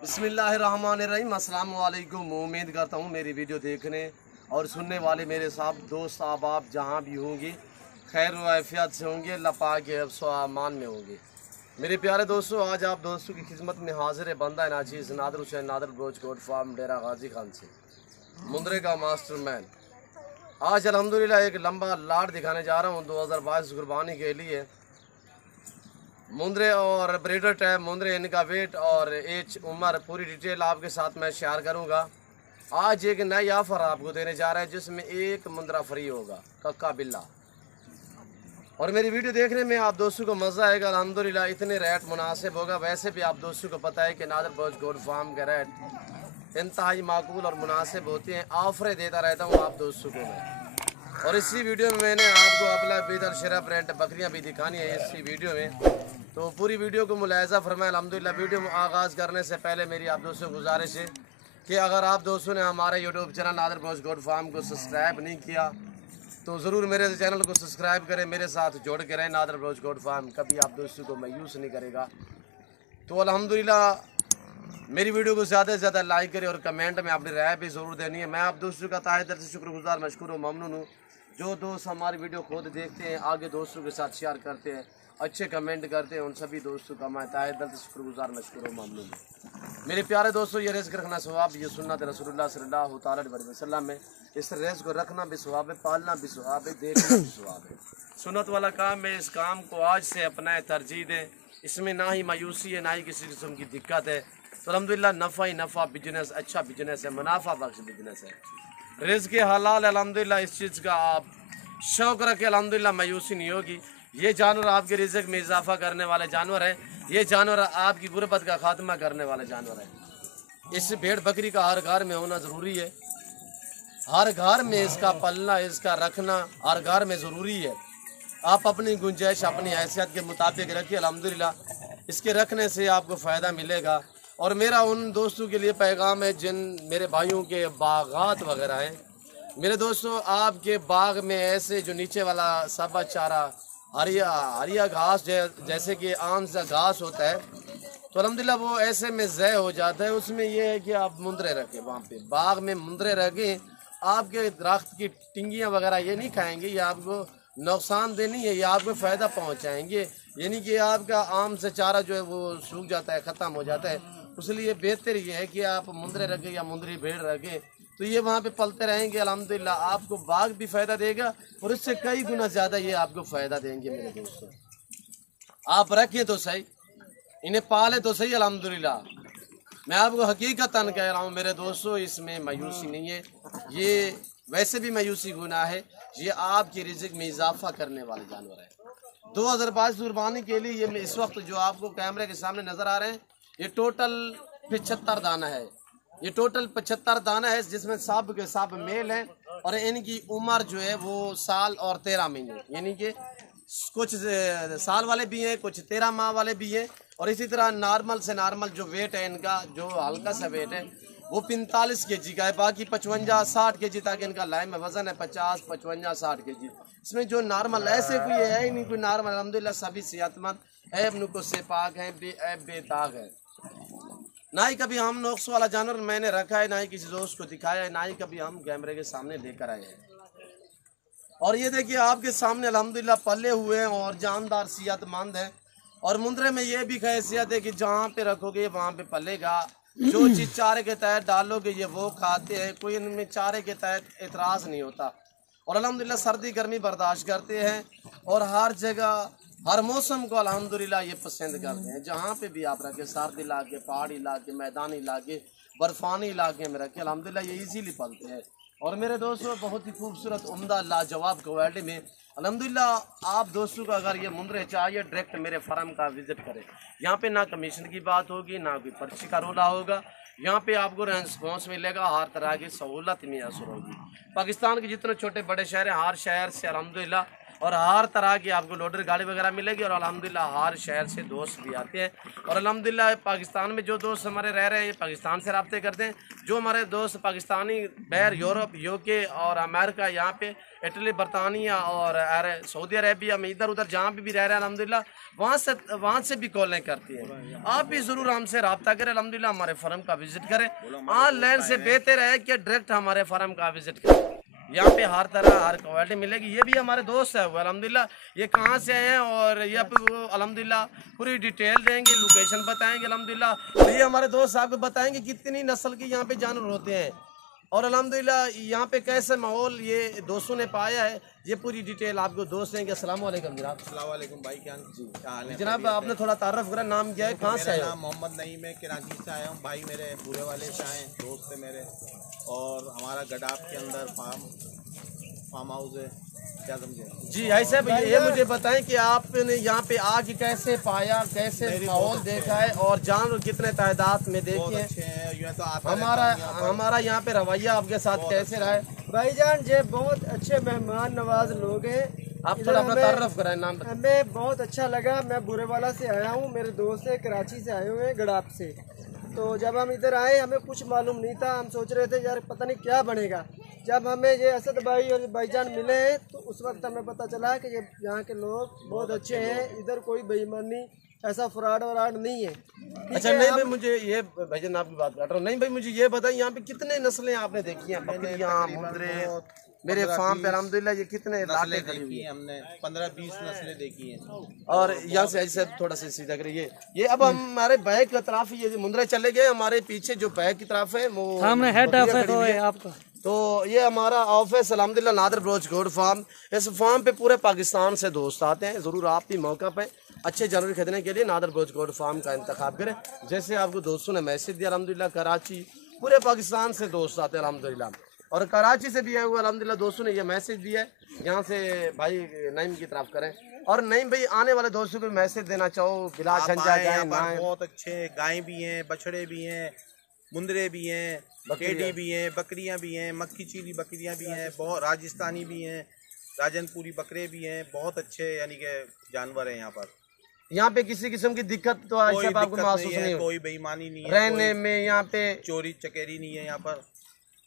बिस्मिल्लाहिर्रहमानिर्रहीम। अस्सलाम वालेकुम। उम्मीद करता हूँ मेरी वीडियो देखने और सुनने वाले मेरे साथ दोस्त आप जहाँ भी होंगे खैर वाफियत से होंगे, अल्लाह पाक के अमान में होंगे। मेरे प्यारे दोस्तों, आज आप दोस्तों की खिदमत में हाजिर है बंदा नाचीज़ नादर हुसैन नादर ब्रोच कोट फार्म डेरा गाजी खान से, मुंद्रे का मास्टरमैन। आज अल्हम्दुलिल्लाह एक लंबा लाट दिखाने जा रहा हूँ 2022 कुर्बानी के लिए। मुंद्रे और ब्रीडर टैब मुंद्रे, इनका वेट और एज उम्र पूरी डिटेल आपके साथ मैं शेयर करूंगा। आज एक नई ऑफर आपको देने जा रहे हैं जिसमें एक मुंद्रा फ्री होगा, कक्का बिल्ला। और मेरी वीडियो देखने में आप दोस्तों को मज़ा आएगा। अल्हम्दुलिल्लाह इतने रेट मुनासिब होगा। वैसे भी आप दोस्तों को पता है कि नादर ब्रोच गोड फार्म के रेट इंतहाई माकूल और मुनासिब होते हैं। ऑफरें देता रहता हूँ आप दोस्तों को मैं। और इसी वीडियो में मैंने आपको अपना बेदर शरफ रेंट बकरियाँ भी दिखानी है इसी वीडियो में, तो पूरी वीडियो को मुलाहिज़ा फरमाएं। अल्हम्दुलिल्लाह वीडियो में आगाज़ करने से पहले मेरी आप दोस्तों को गुजारिश है कि अगर आप दोस्तों ने हमारे यूट्यूब चैनल नादर ब्रोच गोड फार्म को सब्सक्राइब नहीं किया तो ज़रूर मेरे चैनल को सब्सक्राइब करें, मेरे साथ जोड़ के रहें। नादर ब्रोच गोड फार्म कभी आप दोस्तों को मायूस नहीं करेगा। तो अल्हम्दुलिल्लाह मेरी वीडियो को ज़्यादा से ज़्यादा लाइक करें और कमेंट में अपनी राय भी ज़रूर देनी है। मैं आप दोस्तों का तहे दिल से शुक्रगुजार मशकूर और ममनून हूँ। जो दोस्त हमारी वीडियो खुद देखते हैं, आगे दोस्तों के साथ शेयर करते हैं, अच्छे कमेंट करते हैं, उन सभी दोस्तों का मैं तहे दिल से शुक्रगुजार मशकूर और ममनून हूँ। मेरे प्यारे दोस्तों, ये रिज़्क़ रखना सवाब, ये सुन्नत रसूलुल्लाह सल्लल्लाहु अलैहि वसल्लम में। इस रिज़्क़ को रखना भी सवाब है, पालना भी सवाब है, देखना भी सवाब है। सुन्नत वाला काम है। इस काम को आज से अपनाएं, तरजीह दें। इसमें ना ही मायूसी है, ना ही किसी किस्म की दिक्कत है। तो अल्हम्दुलिल्लाह नफ़ा ही नफ़ा बिजनेस, अच्छा बिजनेस है, मुनाफा बख्श बिजनेस है। रिज़्क़ हलाल अल्हम्दुलिल्लाह, इस चीज़ का आप शौक़ रखें, अल्हम्दुलिल्लाह मायूसी नहीं होगी। ये जानवर आपके रिज़्क़ में इजाफा करने वाले जानवर है। ये जानवर आपकी गुर्बत का खात्मा करने वाले जानवर है। इस भेड़ बकरी का हर घर में होना ज़रूरी है। हर घर में इसका पलना, इसका रखना हर घर में ज़रूरी है। आप अपनी गुंजाइश अपनी हैसियत के मुताबिक रखिए। अल्हम्दुलिल्लाह इसके रखने से आपको फ़ायदा मिलेगा। और मेरा उन दोस्तों के लिए पैगाम है जिन मेरे भाइयों के बागात वगैरह हैं। मेरे दोस्तों, आपके बाग में ऐसे जो नीचे वाला सब्ज़ चारा हरिया घास जैसे कि आम सा घास होता है, तो अल्हम्दुलिल्लाह वो ऐसे में ज़य हो जाता है। उसमें यह है कि आप मुंद्रे रखें, वहाँ पे बाग में मुंद्रे रखें। आपके दरख्त की टिंगियाँ वगैरह ये नहीं खाएंगे, ये आपको नुकसान देनी है, ये आपको फ़ायदा पहुँचाएंगे। यानी कि आपका आम से चारा जो है वो सूख जाता है, ख़त्म हो जाता है। इसलिए बेहतर ये है कि आप मुंद्रे रखें या मुंद्री भेड़ रखें, तो ये वहाँ पे पलते रहेंगे। अल्हम्दुलिल्लाह आपको बाग भी फ़ायदा देगा और इससे कई गुना ज़्यादा ये आपको फ़ायदा देंगे। मेरे दोस्तों, आप रखें तो सही, इन्हें पाले तो सही। अल्हम्दुलिल्लाह मैं आपको हकीकतन कह रहा हूँ मेरे दोस्तों, इसमें मायूसी नहीं है। ये वैसे भी मायूसी गुनाह है, ये आपके रिज़्क़ में इजाफा करने वाले जानवर है। 2022 कुर्बानी के लिए ये इस वक्त जो आपको कैमरे के सामने नज़र आ रहे हैं, ये टोटल 75 दाना है। ये टोटल 75 दाना है, जिसमें सब के सब मेल हैं और इनकी उम्र जो है वो साल और 13 महीने, यानी कि कुछ साल वाले भी हैं, कुछ 13 माह वाले भी हैं। और इसी तरह नॉर्मल से नॉर्मल जो वेट है इनका, जो हल्का सा वेट है वो 45 kg का है। बाकी 55-60 kg तक इनका लाइन में वज़न है, 50, 55, 60 kg। इसमें जो नॉर्मल ऐसे कोई है ही नहीं, कोई नॉर्मल। अल्हम्दुलिल्लाह सभी सेहतमंद, ऐब नुक्स से पाक हैं, बेऐब बेदाग है। ना ही कभी हम नुक्स वाला जानवर मैंने रखा है, ना ही किसी दोस्त को दिखाया है, ना ही कभी हम कैमरे के सामने लेकर आए हैं। और ये देखिए आपके सामने अल्हम्दुलिल्लाह पले हुए हैं और जानदार सेहतमंद है। और मुंद्रे में ये भी हैसियत है कि जहाँ पे रखोगे वहाँ पे पलेगा। जो चीज़ चारे के तहत डालोगे ये वो खाते हैं, कोई इनमें चारे के तहत एतराज़ नहीं होता। और अल्हम्दुलिल्लाह सर्दी गर्मी बर्दाश्त करते हैं और हर जगह हर मौसम को अल्हम्दुलिल्लाह ये पसंद करते हैं। जहाँ पे भी आप रखें, सर्द इलाके, पहाड़ी इलाके, मैदानी इलाके, बर्फानी इलाके में रखें, अल्हम्दुलिल्लाह ये इजीली पलते हैं। और मेरे दोस्तों, बहुत ही खूबसूरत उम्दा लाजवाब क्वालिटी में अल्हम्दुलिल्लाह आप दोस्तों को अगर ये मुंद्रे चाहिए, डायरेक्ट मेरे फार्म का विज़िट करें। यहाँ पे ना कमीशन की बात होगी, ना कोई पर्ची का रोला होगा। यहाँ पे आपको रेस्पॉन्स मिलेगा, हर तरह की सहूलत मैसर होगी। पाकिस्तान के जितने छोटे बड़े शहर हैं, हर शहर से अल्हम्दुलिल्लाह और हर तरह की आपको लोडर गाड़ी वगैरह मिलेगी। और अल्हम्दुलिल्लाह हर शहर से दोस्त भी आते हैं। और अल्हम्दुलिल्लाह पाकिस्तान में जो दोस्त हमारे रह रहे हैं ये पाकिस्तान से रब्ते करते हैं। जो हमारे दोस्त पाकिस्तानी बैर यूरोप, यूके और अमेरिका, यहाँ पे इटली, बरतानिया और सऊदी अरेबिया में इधर उधर जहाँ भी रह रहे हैं अल्हम्दुलिल्लाह वहाँ से भी कॉलें करती हैं। आप भी ज़रूर हमसे रब्ता करें, अल्हम्दुलिल्लाह हमारे फर्म का विज़िट करें। ऑनलाइन से बेहतर है कि डायरेक्ट हमारे फर्म का विज़िट करें। यहाँ पे हर तरह हर क्वालिटी मिलेगी। ये भी हमारे दोस्त है वो अल्हम्दुलिल्लाह, ये कहाँ से आए हैं और ये वो अल्हम्दुलिल्लाह पूरी डिटेल देंगे, लोकेशन बताएंगे अल्हम्दुलिल्लाह। तो ये हमारे दोस्त आपको बताएंगे कितनी नस्ल के यहाँ पे जानवर होते हैं और अल्हम्दुलिल्लाह यहाँ पे कैसे माहौल ये दोस्तों ने पाया है, ये पूरी डिटेल आपको दोस्त देंगे। अस्सलाम वालेकुम जनाब। अस्सलाम वालेकुम भाई, क्या हाल है जनाब? आपने थोड़ा तारुफ करा, नाम क्या है, कहाँ से आए हो? मोहम्मद नईम है, कराची से आया हूँ भाई। मेरे बुरे वाले से आए, दोस्त है मेरे। और हमारा गडाफ के अंदर फार्म हाउस है, क्या समझे जी। ऐसे ये मुझे बताएं कि आपने यहाँ पे आके कैसे पाया, कैसे माहौल देखा है और जानवर कितने तादाद में देखे हैं? तो हमारा यहाँ पे रवैया आपके साथ कैसे रहा है? भाईजान ये बहुत अच्छे मेहमान नवाज लोग हैं। आप थोड़ा अपना तारुफ कराएं, नाम बताएं। हमें बहुत अच्छा लगा। मैं बुरेवाला से आया हूँ, मेरे दोस्त है कराची से आए हुए हैं, गडाप से। तो जब हम इधर आए हमें कुछ मालूम नहीं था, हम सोच रहे थे यार पता नहीं क्या बनेगा। जब हमें ये असद भाई और भाईजान मिले हैं तो उस वक्त हमें पता चला कि ये यहाँ के लोग बहुत अच्छे हैं, इधर कोई बेईमानी ऐसा फ्रॉड वराड नहीं है। अच्छा नहीं भाई, मुझे ये भाईजान आपकी बात कर रहा हूँ, नहीं भाई मुझे ये बताएं यहाँ पे कितने नस्लें आपने देखी हैं? बकरियाँ, मुंदरे, मेरे फार्म पे अल्हम्दुलिल्लाह ये कितने लाटें खड़ी हुई हैं? हमने 15-20 नस्लें देखी हैं। और यहाँ से ऐसे थोड़ा सा सीधा करिए। ये अब हम हमारे बैक की तरफ ये मुंदरे चले गए, हमारे पीछे जो बैक की तरफ है वो सामने हेड ऑफिस है आपका। तो ये हमारा ऑफिस अल्हम्दुलिल्लाह नादर बलोच गोड फार्म। इस फार्म पे पूरे पाकिस्तान से दोस्त आते हैं। ज़रूर आप भी मौका पे अच्छे जानवर खरीदने के लिए नादर बलोच गोड फार्म का इंतखाब करें। जैसे आपको दोस्तों ने मैसेज दिया अल्हम्दुलिल्लाह, कराची पूरे पाकिस्तान से दोस्त आते हैं अल्हम्दुलिल्लाह, और कराची से भी आए हुए अल्हम्दुलिल्लाह दोस्तों ने ये मैसेज दिया है। यहाँ से भाई नईम की तरफ करें। और नईम भाई आने वाले दोस्तों को मैसेज देना चाहो, बिला झंझा जाए। बहुत अच्छे गायें भी हैं, बछड़े भी हैं, मुंदरे भी हैं, टेडी भी हैं, बकरियां भी हैं, मक्खी चीली बकरियां भी हैं, बहुत राजस्थानी भी हैं, राजनपुरी बकरे भी हैं। बहुत अच्छे यानी कि जानवर हैं यहाँ पर। यहाँ पे किसी किस्म की दिक्कत तो आज तक आपको महसूस नहीं, कोई बेईमानी नहीं है रहने में, यहाँ पे चोरी चकेरी नहीं है। यहाँ पर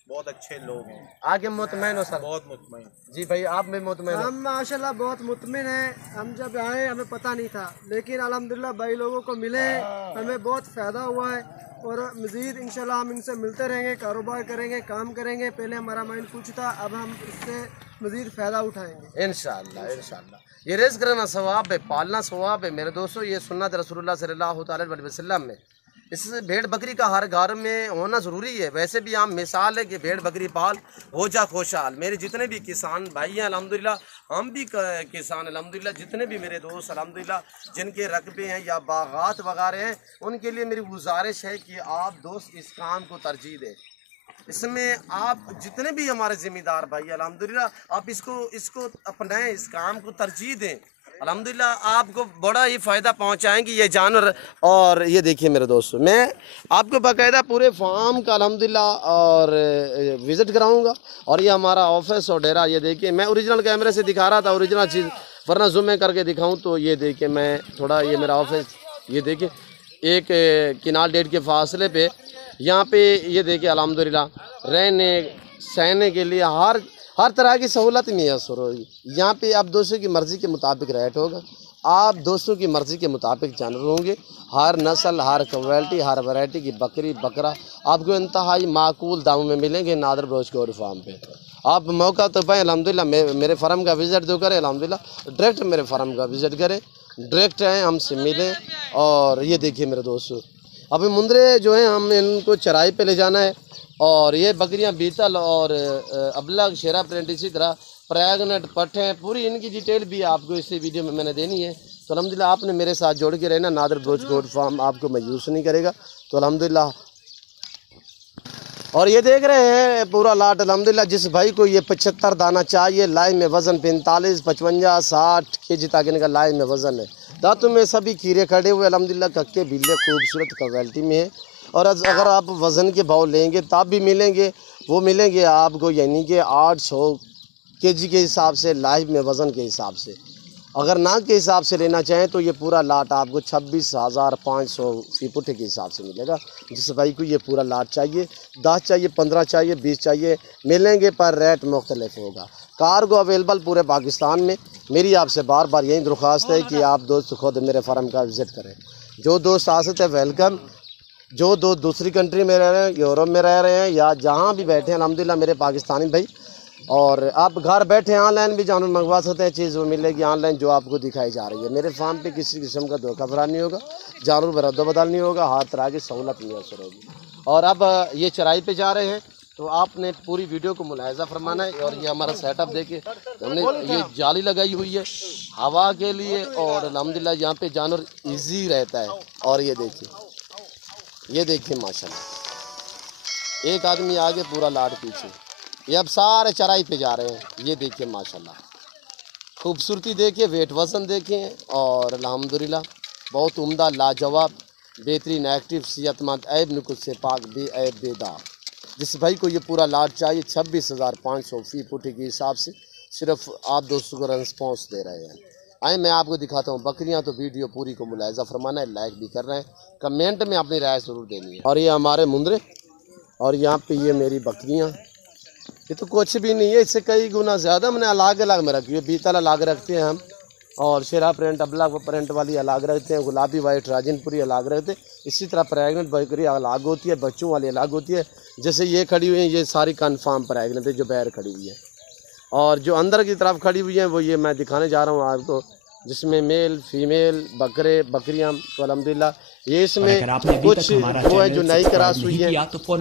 बहुत अच्छे लोग हैं। आगे मुतमैन हो सर? बहुत मुतमैन। जी भाई आप भी मुतमैन हो? हम माशाल्लाह बहुत मुतमिन हैं। हम जब आए हमें पता नहीं था, लेकिन अल्हम्दुलिल्लाह भाई लोगों को मिले, हमें बहुत फ़ायदा हुआ है। और मज़ीद इंशाल्लाह हम इनसे मिलते रहेंगे, कारोबार करेंगे, काम करेंगे। पहले हमारा माइंड कुछ था, अब हम इससे मज़ीद फ़ायदा उठाएंगे इंशाअल्लाह। इंशाअल्लाह ये रिज़्क़ करना सवाब है, पालना सवाब है मेरे दोस्तों। ये सुन्नत रसूलुल्लाह सल्लल्लाहु अलैहि वसल्लम में इस भेड़ बकरी का हर घर में होना ज़रूरी है। वैसे भी आम मिसाल है कि भेड़ बकरी पाल हो जा खुशहाल। मेरे जितने भी किसान भाई हैं अल्हम्दुलिल्लाह, हम भी किसान अल्हम्दुलिल्लाह, जितने भी मेरे दोस्त अल्हम्दुलिल्लाह जिनके रकबे हैं या बागात वगैरह हैं, उनके लिए मेरी गुजारिश है कि आप दोस्त इस काम को तरजीह दें। इसमें आप जितने भी हमारे ज़िम्मेदार भाई अल्हम्दुलिल्लाह आप इसको अपनाएं, इस काम को तरजीह दें। अल्हम्दुलिल्लाह आपको बड़ा ही फ़ायदा पहुंचाएंगे ये जानवर। और ये देखिए मेरे दोस्तों, मैं आपको बाकायदा पूरे फार्म का अल्हम्दुलिल्लाह और विज़िट कराऊंगा। और ये हमारा ऑफिस और डेरा, ये देखिए मैं ओरिजिनल कैमरे से दिखा रहा था ओरिजिनल चीज़, वरना जूम में करके दिखाऊं तो ये देखिए मैं थोड़ा, ये मेरा ऑफिस, ये देखिए एक किनाल डेट के फासले पे यहाँ पे ये देखिए अल्हम्दुलिल्लाह रहने सहने के लिए हर तरह की सहूलत मैसर होगी। यहाँ पे आप दोस्तों की मर्ज़ी के मुताबिक रेट होगा, आप दोस्तों की मर्ज़ी के मुताबिक जानवर होंगे। हर नस्ल, हर क्वालिटी, हर वैरायटी की बकरी बकरा आपको इंतहाई माकूल दामों में मिलेंगे नादर बलोच गोड फार्म पे। आप मौका तो पाएँ अल्हम्दुलिल्लाह, मेरे फार्म का विज़िट तो करें अल्हम्दुलिल्लाह, डायरेक्ट मेरे फार्म का विज़िट करें, डायरेक्ट आएँ हमसे मिलें। और ये देखिए मेरे दोस्तों, अभी मुंदरे जो हैं हम इनको चराई पे ले जाना है। और ये बकरियां बीतल और अबलग, शेरा प्रिंट, इसी तरह प्रैगनेट, पट्टे, पूरी इनकी डिटेल भी आपको इसी वीडियो में मैंने देनी है। तो अल्हम्दुलिल्लाह आपने मेरे साथ जोड़ के रहना, नादर बलोच गोड फार्म आपको मायूस नहीं करेगा। तो अल्हम्दुलिल्लाह, और ये देख रहे हैं पूरा लाट अल्हम्दुलिल्लाह। जिस भाई को ये 75 दाना चाहिए, लाई में वज़न 45, 55, 60 kg तक इनका लाई में वज़न है। दांतों में सभी कीड़े खड़े हुए अल्हम्दुलिल्लाह, कक्के बिल्ले खूबसूरत क्वालिटी में है। और अगर आप वज़न के भाव लेंगे तब भी मिलेंगे, वो मिलेंगे आपको यानी कि 800 केजी के हिसाब से, लाइव में वज़न के हिसाब से। अगर नाक के हिसाब से लेना चाहें तो ये पूरा लाट आपको 26,500 फी पुट्ठे के हिसाब से मिलेगा। जिस भाई को ये पूरा लाट चाहिए, 10 चाहिए, 15 चाहिए, 20 चाहिए, मिलेंगे, पर रेट मुख्तलिफ होगा। कार्गो अवेलेबल पूरे पाकिस्तान में। मेरी आपसे बार बार यही दरख्वास्त है कि आप दोस्त खुद मेरे फार्म का विज़िट करें। जो दोस्त आ सकते हैं वेलकम। जो दोस्त दूसरी कंट्री में रह रहे हैं, यूरोप में रह रहे हैं या जहाँ भी बैठे हैं, अल्हम्दुलिल्लाह मेरे पाकिस्तानी भाई, और आप घर बैठे ऑनलाइन भी जानवर मंगवा सकते हैं। चीज़ वो मिलेगी ऑनलाइन जो आपको दिखाई जा रही है। मेरे फार्म पे किसी किस्म का धोखा फरार नहीं होगा, जानवर में रद्द बदल नहीं होगा, हर तरह की सहूलत मुयसर होगी। और अब ये चराई पे जा रहे हैं तो आपने पूरी वीडियो को मुलाहिजा फरमाना है। और ये हमारा सेटअप देखिए, हमने ये जाली लगाई हुई है हवा के लिए, और अल्हम्दुलिल्लाह यहाँ पे जानवर ईजी रहता है। और ये देखिए माशाल्लाह, एक आदमी आगे पूरा लाट पीछे, ये अब सारे चराई पे जा रहे हैं। ये देखिए माशाल्लाह, खूबसूरती देखिए, वेट वज़न देखें, और अल्हम्दुलिल्लाह बहुत उम्दा, लाजवाब, बेहतरीन, एक्टिव, सेहतमंद, ऐब नुकुस से पाक, बेऐब बेदाग। जिस भाई को ये पूरा लाट चाहिए 26,500 फी पुट्ठे के हिसाब से, सिर्फ आप दोस्तों को रिस्पॉन्स दे रहे हैं। आए मैं आपको दिखाता हूँ बकरियाँ। तो वीडियो पूरी को मुलाहिजा फरमाना है, लाइक भी कर रहे हैं, कमेंट में अपनी राय ज़रूर देनी है। और ये हमारे मुंदरे, और यहाँ पे ये मेरी बकरियाँ, ये तो कुछ भी नहीं है, इससे कई गुना ज़्यादा हमने अलग अलग में रखी है। बीतल अलग रखते हैं हम, और शेरा प्रिंट, अबला प्रिंट वाली अलग रखते हैं, गुलाबी वाइट राजनपुरी अलग रखते हैं। इसी तरह प्रेगनेंट बकरी अलग होती है, बच्चों वाली अलग होती है। जैसे ये खड़ी हुई है, ये सारी कन्फर्म प्रेगनेंट है जो बाहर खड़ी हुई है। और जो अंदर की तरफ खड़ी हुई है वो ये मैं दिखाने जा रहा हूँ आपको, जिसमें मेल फीमेल बकरे बकरियाँ। तो अल्हम्दुलिल्लाह ये इसमें कुछ वो है जो नई क्रॉस हुई है,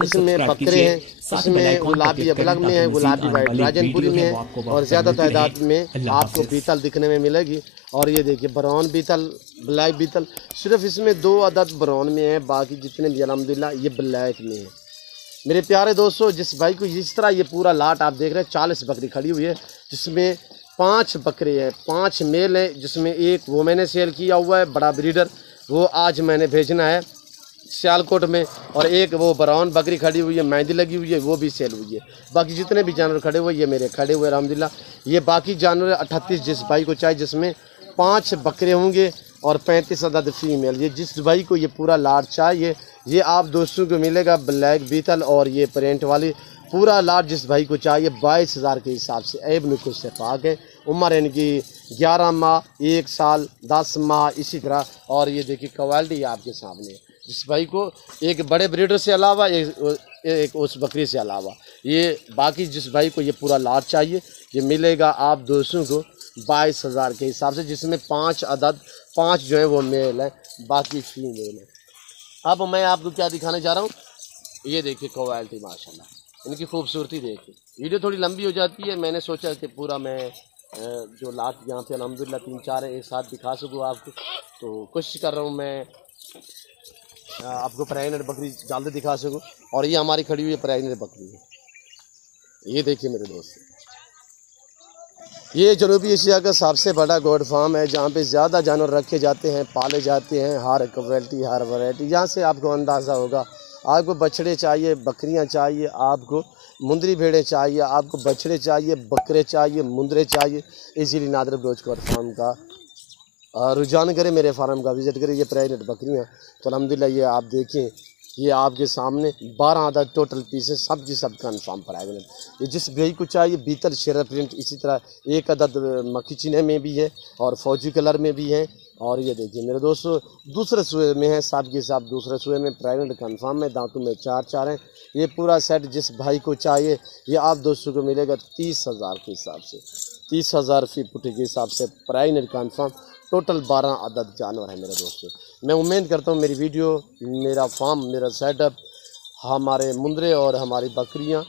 इसमें बकरे हैं, इसमें गुलाबी अबलग में है, गुलाबी वाइट राजनपुरी में है, और ज़्यादा तादाद में आपको बीतल दिखने में मिलेगी। और ये देखिए ब्राउन बीतल, ब्लैक बीतल, सिर्फ इसमें 2 अदद ब्राउन में है, बाकी जितने भी अल्हम्दुलिल्लाह ये ब्लैक में है। मेरे प्यारे दोस्तों, जिस भाई को इस तरह ये पूरा लाट आप देख रहे हैं, 40 बकरी खड़ी हुई है, जिसमें 5 बकरे हैं, 5 मेल हैं, जिसमें एक वो मैंने सेल किया हुआ है बड़ा ब्रीडर, वो आज मैंने भेजना है सियालकोट में, और एक वो ब्राउन बकरी खड़ी हुई है, मेहंदी लगी हुई है, वो भी सेल हुई है। बाकी जितने भी जानवर खड़े हुए ये मेरे खड़े हुए अल्हम्दुलिल्लाह। ये बाकी जानवर 38 जिस भाई को चाहिए, जिसमें 5 बकरे होंगे और 35 अदद फीमेल। ये जिस भाई को ये पूरा लाट चाहिए, ये आप दोस्तों को मिलेगा ब्लैक बीतल और ये प्रिंट वाली पूरा लाट। जिस भाई को चाहिए 22,000 के हिसाब से, ऐब नुकुस से पाक है। उम्र इनकी 11 माह, 1 साल, 10 माह, इसी तरह। और ये देखिए क्वालिटी आपके सामने, जिस भाई को एक बड़े ब्रीडर से अलावा एक उस बकरी से अलावा, ये बाकी जिस भाई को ये पूरा लाट चाहिए, ये मिलेगा आप दोस्तों को 22,000 के हिसाब से, जिसमें 5 अदद, 5 जो है वो मेल है, बाकी फीमेल है। अब मैं आपको क्या दिखाने जा रहा हूँ, ये देखिए क्वालिटी माशाल्लाह, इनकी खूबसूरती देखिए। वीडियो थोड़ी लंबी हो जाती है, मैंने सोचा कि पूरा मैं जो लाट यहाँ पे अल्हम्दुलिल्लाह 3-4 एक साथ दिखा सकूँ आपको, तो कोशिश कर रहा हूँ मैं आपको प्रेग्नेंट बकरी जल्दी दिखा सकूँ। और ये हमारी खड़ी हुई है प्रेग्नेंट बकरी है, ये देखिए मेरे दोस्त, ये जनूबी एशिया का सबसे बड़ा गोड फार्म है, जहाँ पे ज़्यादा जानवर रखे जाते हैं, पाले जाते हैं, हर क्वालिटी हर वैरायटी। यहाँ से आपको अंदाज़ा होगा, आपको बछड़े चाहिए, बकरियाँ चाहिए, आपको मुंदरी भेड़ें चाहिए, आपको बछड़े चाहिए, बकरे चाहिए, मुंदरे चाहिए, इसीलिए नादर गोड फार्म का रुझान करें, मेरे फार्म का विज़िट करें। ये प्रेग्नेंट बकरियाँ, तो अल्हम्दुलिल्लाह ये आप देखें, ये आपके सामने 12 अदद टोटल पीसेस, सब जी सब कन्फर्म प्रेग्नेंट। ये जिस भाई को चाहिए बीतल शेरा प्रिंट, इसी तरह 1 अदद मक्खी चीने में भी है और फौजी कलर में भी है। और ये देखिए मेरे दोस्तों दूसरे सुए में है, सब के सब दूसरे सुए में प्रेग्नेंट कन्फर्म है, दांतों में 4 हैं। ये पूरा सेट जिस भाई को चाहिए, ये आप दोस्तों को मिलेगा 30,000 के हिसाब से, 30,000 फी पुट्ठे के हिसाब से प्रेग्नेंट कन्फर्म। टोटल 12 अदद जानवर है मेरे दोस्तों। मैं उम्मीद करता हूँ मेरी वीडियो, मेरा फार्म, मेरा सेटअप, हमारे मुंदरे और हमारी बकरियाँ,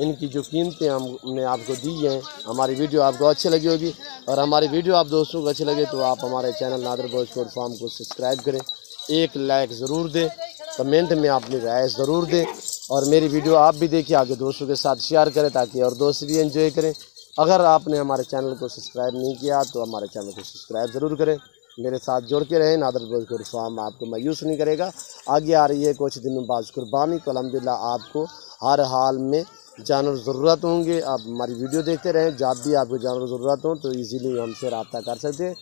इनकी जो कीमतें हमने आपको दी हैं, हमारी वीडियो आपको अच्छी लगी होगी। और हमारी वीडियो आप दोस्तों को अच्छी लगे तो आप हमारे चैनल नादर गोश्त फार्म को सब्सक्राइब करें, एक लाइक ज़रूर दें, कमेंट में अपनी राय ज़रूर दें, और मेरी वीडियो आप भी देखिए, आगे दोस्तों के साथ शेयर करें ताकि और दोस्त भी एंजॉय करें। अगर आपने हमारे चैनल को सब्सक्राइब नहीं किया तो हमारे चैनल को सब्सक्राइब ज़रूर करें, मेरे साथ जुड़ के रहें। नादर गोश्त फार्म आपको मायूस नहीं करेगा। आगे आ रही है कुछ दिनों बाद कुर्बानी, तो अल्हम्दुलिल्लाह आपको हर हाल में जानवर ज़रूरत होंगे आप हमारी वीडियो देखते रहें। जब भी आपको जानवर ज़रूरत हो तो इजीली हमसे रब्ता कर सकते हैं।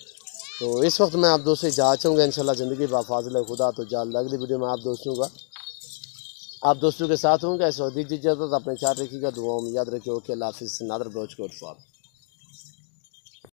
तो इस वक्त मैं आप दोस्तों से जा चाहूँगा इंशाल्लाह ज़िंदगी बाफाज़िल खुदा। तो जल्द अगली वीडियो में आप दोस्तों के साथ होंगे। इस वक्त दीजिए इजाज़त, अपने ख्याल रखिएगा, दुआओं में याद रखिए। ओके, अल्लाह हाफ़िज़। नादर ब्रोच कोट फॉर।